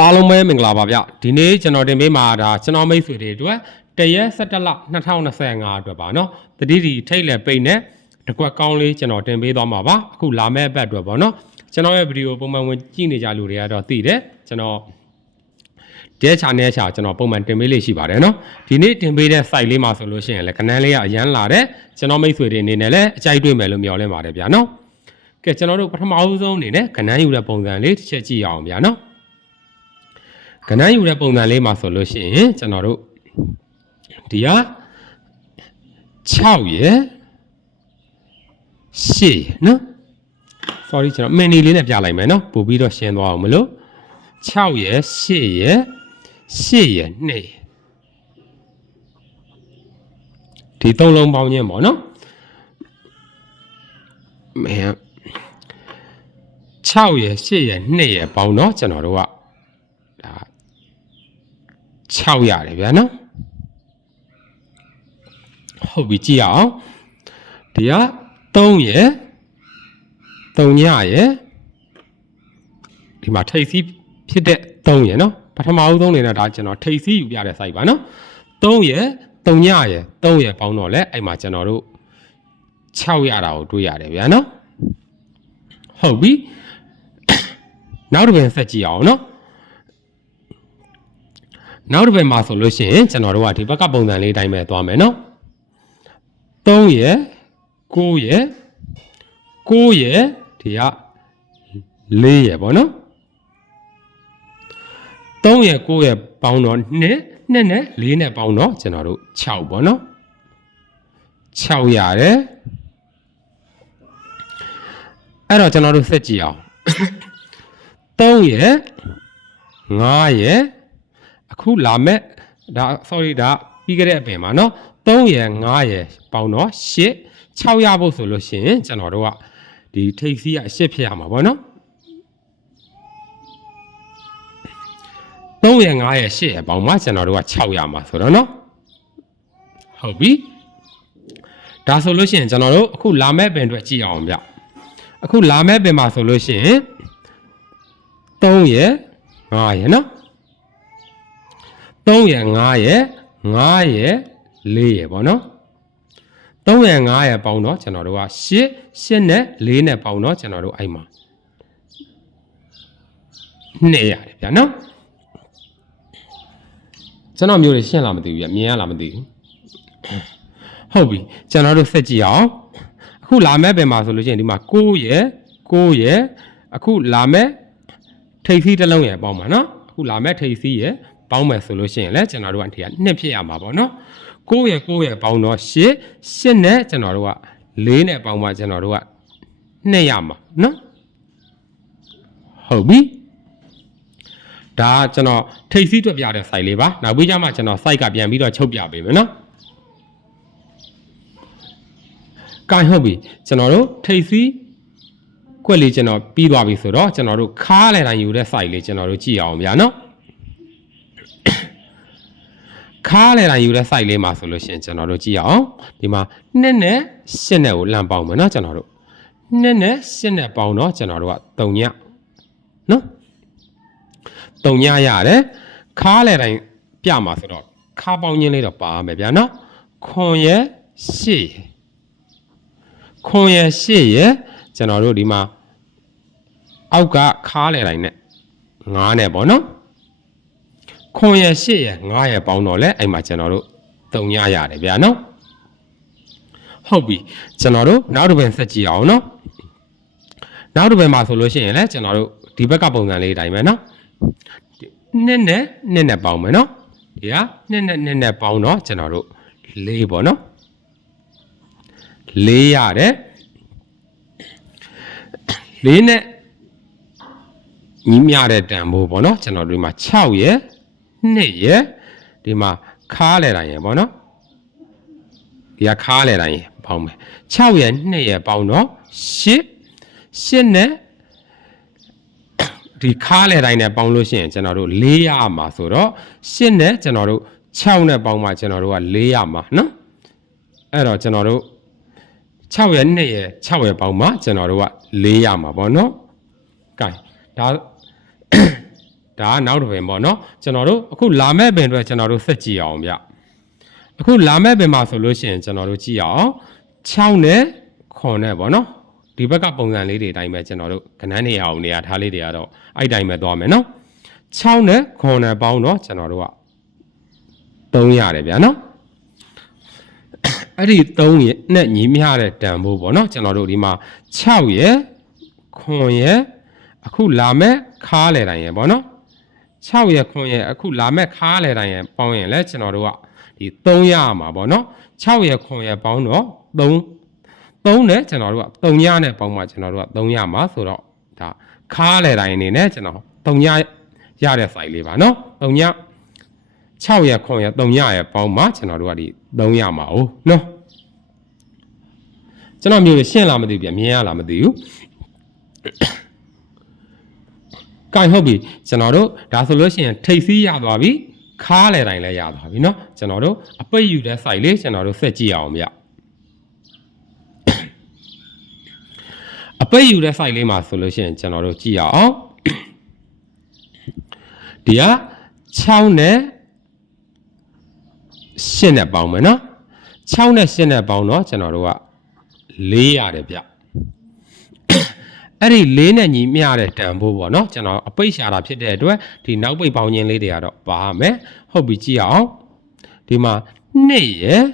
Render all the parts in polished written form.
အားလုံးပဲမင်္ဂလာပါဗျဒီနေ့ကျွန်တော်တင်ပေးမှာဒါကျွန်တော်မိတ်ဆွေတွေအတွက်တရက်17လ2025အတွက်ပါနော်တတိတီထိတ်လက်ပိတ်နဲ့တကွက်ကောင်းလေးကျွန်တော်တင်ပေးသွားမှာပါအခုလာမယ့်ဘက်အတွက်ပေါ့နော်ကျွန်တော်ရဲ့ဗီဒီယိုပုံမှန်ဝင်ကြည့်နေကြလူတွေကတော့သိတယ်ကျွန်တော်တဲချာနဲ့ချာကျွန်တော်ပုံမှန်တင်ပေးလေးရှိပါတယ်နော်ဒီနေ့တင်ပေးတဲ့ site လေးမှာဆိုလို့ရှိရင်လည်းကနန်းလေးကအရန်လာတဲ့ကျွန်တော်မိတ်ဆွေတွေအနေနဲ့လည်းအကြိုက်တွေ့မယ်လို့မျှော်လင့်ပါတယ်ဗျာနော်ကဲကျွန်တော်တို့ပထမဦးဆုံးအနေနဲ့ကနန်းယူတဲ့ပုံစံလေးတစ်ချက်ကြည့်အောင်ဗျာနော်ကနန်းယူတဲ့ပုံစံလေးမှာဆိုလို့ရှိရင်ကျွန်တော်တို့ဒီဟာ6ရယ်8နော် sorry ကျွန်တော်မင်းနီလေးနဲ့ပြလိုက်မယ်နော်ပို့ပြီးတော့ရှင်းသွားအောင်မလို့6ရယ်8ရယ်8ရယ်2ဒီသုံးလုံးပေါင်းခြင်းပေါ့နော်မင်း6ရယ်8ရယ်2ရယ်ပေါင်းတော့ကျွန်တော်တို့ကဒါ6ရတယ်ဗျာနော်ဟုတ်ပြီကြည့်အောင်ဒီက3ရယ်3ညရယ်ဒီမှာထိပ်စီးဖြစ်တဲ့3ရယ်နော်ပထမဦးဆုံးနေနဲ့ဒါကျွန်တော်ထိပ်စီးယူပြတဲ့ site ပါနော်3ရယ်3ညရယ်3ရယ်ပေါင်းတော့လဲအဲ့မှာကျွန်တော်တို့6ရတာကိုတွေးရတယ်ဗျာနော်ဟုတ်ပြီနောက်တစ်ပင်ဆက်ကြည့်အောင်နော်နောက်တစ်ပင်မှာဆိုလို့ရှိရင်ကျွန်တော်တို့ကဒီဘက်ကပုံစံလေးအတိုင်းပဲသွားမယ်နော်3ရယ်9ရယ်9ရယ်ဒီက4ရယ်ပေါ့နော်3ရယ်9ရယ်ပေါင်းတော့2နဲ့4နဲ့ပေါင်းတော့ကျွန်တော်တို့6ပေါ့နော်6ရတယ်အဲ့တော့ကျွန်တော်တို့ဆက်ကြည့်အောင်3ရယ်5ရယ်အခုလာမဲ့ဒါ sorry ဒါပြီးခဲ့တဲ့အပင်ပါနော်3ရယ်5ရယ်ပေါင်းတော့6ရဖို့ဆိုလို့ရှိရင်ကျွန်တော်တို့ကဒီထိပ်စီးက8ဖြစ်ရမှာပေါ့နော်3ရယ်5ရယ်8ရယ်ပေါင်းမှကျွန်တော်တို့က6ရမှာဆိုတော့နော်ဟုတ်ပြီဒါဆိုလို့ရှိရင်ကျွန်တော်တို့အခုလာမဲ့ပင်အတွက်ကြည့်အောင်ဗျအခုလာမဲ့ပင်မှာဆိုလို့ရှိရင်3ရယ်5ရယ်နော်3ရယ်5ရယ်5ရယ်4ရယ်ပေါ့နော်3ရယ်5ရယ်ပေါင်းတော့ကျွန်တော်တို့က8နဲ့4နဲ့ပေါင်းတော့ကျွန်တော်တို့အဲ့မှာ2ရတယ်ဗျာနော်ကျွန်တော်မျိုးတွေရှင်းလာမသိဘူးဗျမြင်ရလားမသိဘူးဟုတ်ပြီကျွန်တော်တို့ဆက်ကြည့်အောင်အခုလာမဲ့ပင်မှာဆိုလို့ရှိရင်ဒီမှာ9ရယ်အခုလာမဲ့ထိပ်စီးတစ်လုံးရယ်ပေါင်းပါနော်အခုလာမဲ့ထိပ်စီးရယ်ပေါင်းမယ်ဆိုလို့ရှိရင်လည်းကျွန်တော်တို့ကဒီက2ဖြစ်ရမှာပေါ့နော်9ရယ်ပေါင်းတော့8နဲ့ကျွန်တော်တို့က4နဲ့ပေါင်းမှကျွန်တော်တို့က2ရမှာနော်ဟုတ်ပြီဒါကျွန်တော်ထိပ်စီးတွက်ပြတဲ့ site လေးပါနောက်ပြီးကြမှာကျွန်တော် site ကပြန်ပြီးတော့ချုပ်ပြပေးမယ်နော်ကိုင်းဟုတ်ပြီကျွန်တော်တို့ထိပ်စီးကွက်လေးကျွန်တော်ပြီးသွားပြီဆိုတော့ကျွန်တော်တို့ခါးလဲတိုင်းယူတဲ့ site လေးကျွန်တော်တို့ကြည့်အောင်ဗျာနော်ခါးလဲတိုင်းယူတဲ့ site လေးမှာဆိုလို့ရှိရင်ကျွန်တော်တို့ကြည့်အောင်ဒီမှာ2နဲ့8နဲ့ကိုလမ်းပေါင်းမယ်နော်ကျွန်တော်တို့2နဲ့8နဲ့ပေါင်းတော့ကျွန်တော်တို့က3ညနော်3ညရတယ်ခါးလဲတိုင်းပြမှာဆိုတော့ခါးပေါင်းခြင်းလေးတော့ပါမယ်ဗျာနော်ခွန်ရယ်8ရယ်ကျွန်တော်တို့ဒီမှာအောက်ကခါးလဲတိုင်းနဲ့9နဲ့ပေါ့နော်ခွန်ရယ်8ရယ်9ရယ်ပေါင်းတော့လဲအဲ့မှာကျွန်တော်တို့3ညရတယ်ဗျာနော်ဟုတ်ပြီကျွန်တော်တို့နောက်တစ်ပင်ဆက်ကြည့်အောင်နော်နောက်တစ်ပင်မှာဆိုလို့ရှိရင်လည်းကျွန်တော်တို့ဒီဘက်ကပုံစံလေးအတိုင်းပဲနော်2နဲ့ပေါင်းမယ်နော်ဒီက2နဲ့ပေါင်းတော့ကျွန်တော်တို့4ပေါ့နော်4ရတယ်4နဲ့ညီမျှတဲ့တန်ဖိုးပေါ့နော်ကျွန်တော်တို့ဒီမှာ6ရယ်2ရယ်ဒီမှာခါးလဲတိုင်းရယ်ပေါ့နော်ဒီကခါးလဲတိုင်းရယ်ပေါင်းမယ်6ရယ်2ရယ်ပေါင်းတော့8နဲ့ဒီခါးလဲတိုင်းနဲ့ပေါင်းလို့ရှိရင်ကျွန်တော်တို့4ရမှာဆိုတော့8နဲ့ကျွန်တော်တို့6နဲ့ပေါင်းမှကျွန်တော်တို့က4ရမှာနော်အဲ့တော့ကျွန်တော်တို့6ရယ်2ရယ်6ရယ်ပေါင်းမှကျွန်တော်တို့က4ရမှာပေါ့နော်ကဲဒါ ဒါကနောက်တစ်ပင်ပေါ့နော်ကျွန်တော်တို့အခုလာမဲ့ပင်အတွက်ကျွန်တော်တို့ဆက်ကြည့်အောင်ဗျအခုလာမဲ့ပင်မှာဆိုလို့ရှိရင်ကျွန်တော်တို့ကြည့်အောင်6နဲ့9နဲ့ပေါ့နော်ဒီဘက်ကပုံစံလေးတွေအတိုင်းပဲကျွန်တော်တို့ခဏနေအောင်နေရာထားလေးတွေကတော့အဲ့တိုင်းပဲသွားမယ်နော်6နဲ့9နဲ့ပေါင်းတော့ကျွန်တော်တို့က3ရတယ်ဗျာနော်အဲ့ဒီ3ရဲ့နဲ့ညီမျှတဲ့တန်ဖိုးပေါ့နော်ကျွန်တော်တို့ဒီမှာ6ရဲ့9ရဲ့အခုလာမဲ့ခါလေတိုင်းရဲ့ပေါ့နော်6ရဲ့9ရဲ့အခုလာမဲ့ခါလေတိုင်းရဲ့ပေါင်းရင်လဲကျွန်တော်တို့ကဒီ3ရမှာပေါ့နော်6ရဲ့9ရဲ့ပေါင်းတော့3နဲ့ကျွန်တော်တို့က3ညနဲ့ပေါင်းမှကျွန်တော်တို့က3ရမှာဆိုတော့ဒါခါလေတိုင်းအနေနဲ့ကျွန်တော်3ညရတဲ့ site လေးပါနော်3ည6ရက်9ရက်3ရက်ပေါင်းမှကျွန်တော်တို့ကဒီ3ရမှာ哦နော်ကျွန်တော်မျိုးရှင်းလာမသိဘူးမြင်ရလားမသိဘူးကဲဟုတ်ပြီကျွန်တော်တို့ဒါဆိုလို့ရှိရင်ထိပ်စီးရသွားပြီခါလေတိုင်းလည်းရသွားပြီနော်ကျွန်တော်တို့အပိတ်ယူတဲ့ site လေးကျွန်တော်တို့ဆက်ကြည့်အောင်ဗျအပိတ်ယူတဲ့ site လေးမှာဆိုလို့ရှိရင်ကျွန်တော်တို့ကြည့်အောင်ဒီက6နဲ့8နဲ့ပေါင်းမယ်နော်6နဲ့8နဲ့ပေါင်းတော့ကျွန်တော်တို့က4ရတယ်ဗျအဲ့ဒီ4နဲ့ညီမျှတဲ့တန်ဖိုးပေါ့နော်ကျွန်တော်အပိတ်ရှာတာဖြစ်တဲ့အတွက်ဒီနောက်ပိတ်ပေါင်းခြင်းလေးတွေကတော့ပါမယ်ဟုတ်ပြီကြည့်အောင်ဒီမှာ2ရယ်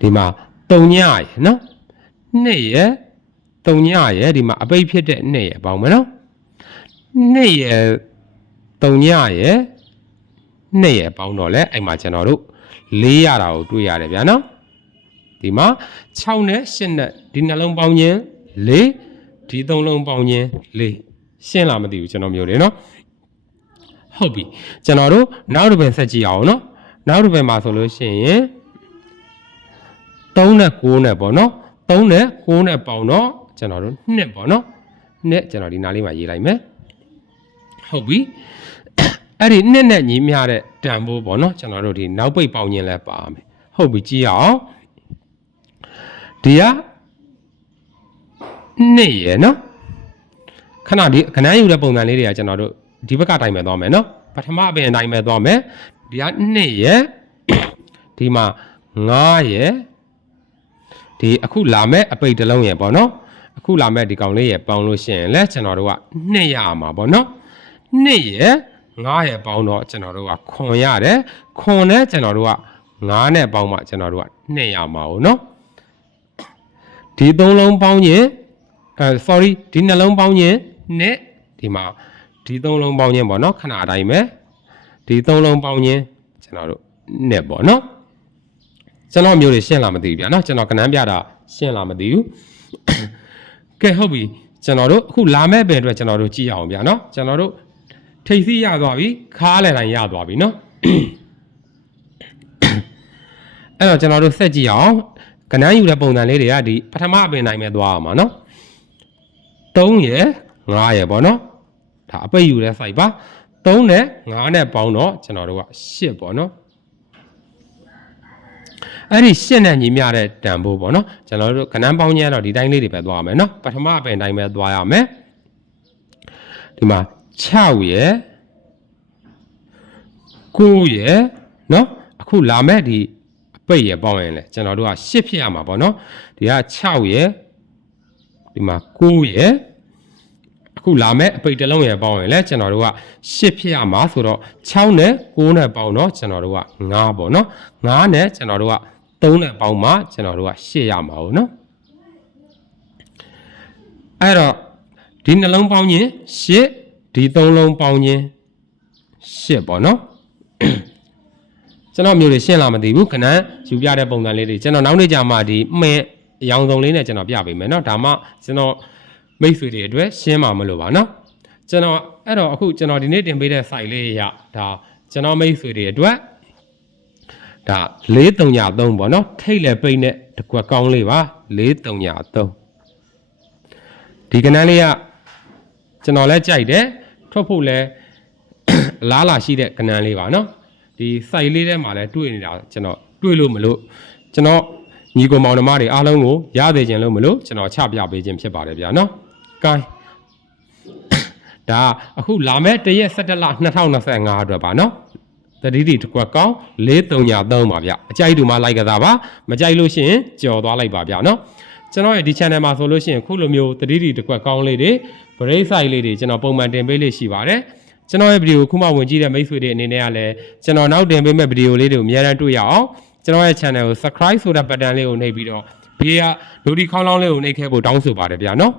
ဒီမှာ3ညရယ်နော်2ရယ်3ညရယ်ဒီမှာအပိတ်ဖြစ်တဲ့2ရယ်ပေါင်းမယ်နော်2ရယ်3ညရယ်2ရယ်ပေါင်းတော့လဲအဲ့မှာကျွန်တော်တို့4ရတာကိုတွေ့ရတယ်ဗျာနော်ဒီမှာ6နဲ့8နဲ့ဒီနှလုံးပေါင်းခြင်း4ဒီ3လုံးပေါင်းခြင်း4ရှင်းလားမသိဘူးကျွန်တော်မျိုးတယ်နော်ဟုတ်ပြီကျွန်တော်တို့နောက်တစ်ပင်ဆက်ကြည့်အောင်နော်နောက်တစ်ပင်မှာဆိုလို့ရှိရင်3နဲ့9နဲ့ပေါ့နော်3နဲ့9နဲ့ပေါင်းတော့ကျွန်တော်တို့2ပေါ့နော်2ကျွန်တော်ဒီနားလေးမှာရေးလိုက်မယ်ဟုတ်ပြီအဲ့ဒီနှစ်နဲ့ညီမျှတဲ့တန်ဖိုးပေါ့နော်ကျွန်တော်တို့ဒီနောက်ပိတ်ပေါင်းခြင်းလဲပါမယ်ဟုတ်ပြီကြည့်အောင်ဒီကနှစ်ရယ်နော်ခဏဒီခဏယူတဲ့ပုံစံလေးတွေကကျွန်တော်တို့ဒီဘက်ကအတိုင်းပဲသွားမယ်နော်ပထမအပင်အတိုင်းပဲသွားမယ်ဒီကနှစ်ရယ်ဒီမှာ9ရယ်ဒီအခုလာမဲ့အပိတ်တစ်လုံးရယ်ပေါ့နော်အခုလာမဲ့ဒီကောင်လေးရယ်ပေါင်းလို့ရှိရင်လဲကျွန်တော်တို့က2ရမှာပေါ့နော်2ရယ်9ရယ်ပေါင်းတော့ကျွန်တော်တို့က9ရတယ်9နဲ့ကျွန်တော်တို့က9နဲ့ပေါင်းမှကျွန်တော်တို့က2ရမှာဟုတ်နော်ဒီ3လုံးပေါင်းရင်sorry ဒီနှလုံးပေါင်းရင်နဲ့ဒီမှာဒီ3လုံးပေါင်းရင်ပေါ့နော်ခဏအတိုင်းပဲဒီ3လုံးပေါင်းရင်ကျွန်တော်တို့နဲ့ပေါ့နော်ကျွန်တော်မျိုးတွေရှင်းလာမသိဘူးဗျာနော်ကျွန်တော်ကဏ္ဍပြတာရှင်းလာမသိဘူးကဲဟုတ်ပြီကျွန်တော်တို့အခုလာမဲ့ပင်အတွက်ကျွန်တော်တို့ကြည့်အောင်ဗျာနော်ကျွန်တော်တို့ထိပ်စီးရသွားပြီခါလည်းတိုင်းရသွားပြီနော်အဲ့တော့ကျွန်တော်တို့ဆက်ကြည့်အောင်ကဏ္ဍယူတဲ့ပုံစံလေးတွေကဒီပထမအပင်တိုင်းပဲသွားအောင်ပါနော်3ရယ်9ရယ်ပေါ့နော်ဒါအပိတ်ယူတဲ့ site ပါ3နဲ့9နဲ့ပေါင်းတော့ကျွန်တော်တို့က8ပေါ့နော်အဲ့ဒီ8နဲ့ညီမျှတဲ့တန်ဖိုးပေါ့နော်ကျွန်တော်တို့ကဏ္ဍပေါင်းခြင်းတော့ဒီတိုင်းလေးတွေပဲသွားရမယ်နော်ပထမအပင်တိုင်းပဲသွားရမယ်ဒီမှာ6ရယ်9ရယ်နော်အခုလာမဲ့ဒီအပိတ်ရယ်ပေါင်းရင်လေကျွန်တော်တို့က8ဖြစ်ရမှာပေါ့နော်ဒီက6ရယ်ဒီမှာ9ရယ်အခုလာမဲ့အပိတ်တစ်လုံးရယ်ပေါင်းရင်လေကျွန်တော်တို့က8ဖြစ်ရမှာဆိုတော့6နဲ့9နဲ့ပေါင်းတော့ကျွန်တော်တို့က9ပေါ့နော်9နဲ့ကျွန်တော်တို့က3နဲ့ပေါင်းမှကျွန်တော်တို့က8ရမှာဟုတ်နော်အဲ့တော့ဒီနှလုံးပေါင်းခြင်း8ဒီ3လုံးပေါင်းခြင်း8ပေါ့နော်ကျွန်တော်မျိုးတွေရှင်းလာမသိဘူးခဏယူပြတဲ့ပုံစံလေးတွေကျွန်တော်နောက်နေ့ကြာမှဒီမဲအယောင်စုံလေးနဲ့ကျွန်တော်ပြပေးမယ်เนาะဒါမှကျွန်တော်မိတ်ဆွေတွေအတွက်ရှင်းမှာမလို့ပါเนาะကျွန်တော်အဲ့တော့အခုကျွန်တော်ဒီနေ့တင်ပေးတဲ့ site လေးရဒါကျွန်တော်မိတ်ဆွေတွေအတွက်ဒါ433ပေါ့เนาะထိတ်လေပိတ်နဲ့တကွက်ကောင်းလေးပါ433ဒီကဏ္ဍလေးကကျွန်တော်လည်းကြိုက်တယ်ထွက်ဖို့လည်းလားလာရှိတဲ့ကဏ္ဍလေးပါเนาะဒီ site လေးထဲမှာလည်းတွေ့နေတာကျွန်တော်တွေ့လို့မလို့ကျွန်တော်ညီကိုမောင်နှမတွေအားလုံးကိုရသေးခြင်းလို့မလို့ကျွန်တော်ချပြပေးခြင်းဖြစ်ပါတယ်ဗျာနော်။ကဲ ဒါအခုလာမဲ့1ရက်17လ2025အတွက်ပါနော်တတိတိတစ်ကွက်ကောင်း4303ပါဗျအကြိုက်တူမှလိုက်ကစားပါမကြိုက်လို့ရှိရင်ကြော်သွားလိုက်ပါဗျနော်ကျွန်တော်ရဲ့ဒီ channel မှာဆိုလို့ရှိရင်ခုလိုမျိုးတတိတိတစ်ကွက်ကောင်းလေးတွေဗရိတ်ဆိုင်လေးတွေကျွန်တော်ပုံမှန်တင်ပေးလေးရှိပါတယ်ကျွန်တော်ရဲ့ဗီဒီယိုခုမှဝင်ကြည့်တဲ့မိတ်ဆွေတွေအနေနဲ့ကလည်းကျွန်တော်နောက်တင်ပေးမဲ့ဗီဒီယိုလေးတွေကိုအများအားတွေ့ရအောင်ကျွန်တော်ရဲ့ channel ကို subscribe ဆိုတဲ့ button လေးကိုနှိပ်ပြီးတော့ဘေးက notification ခေါင်းလောင်းလေးကိုနှိပ်ခဲ့ဖို့တောင်းဆိုပါတယ်ဗျာနော်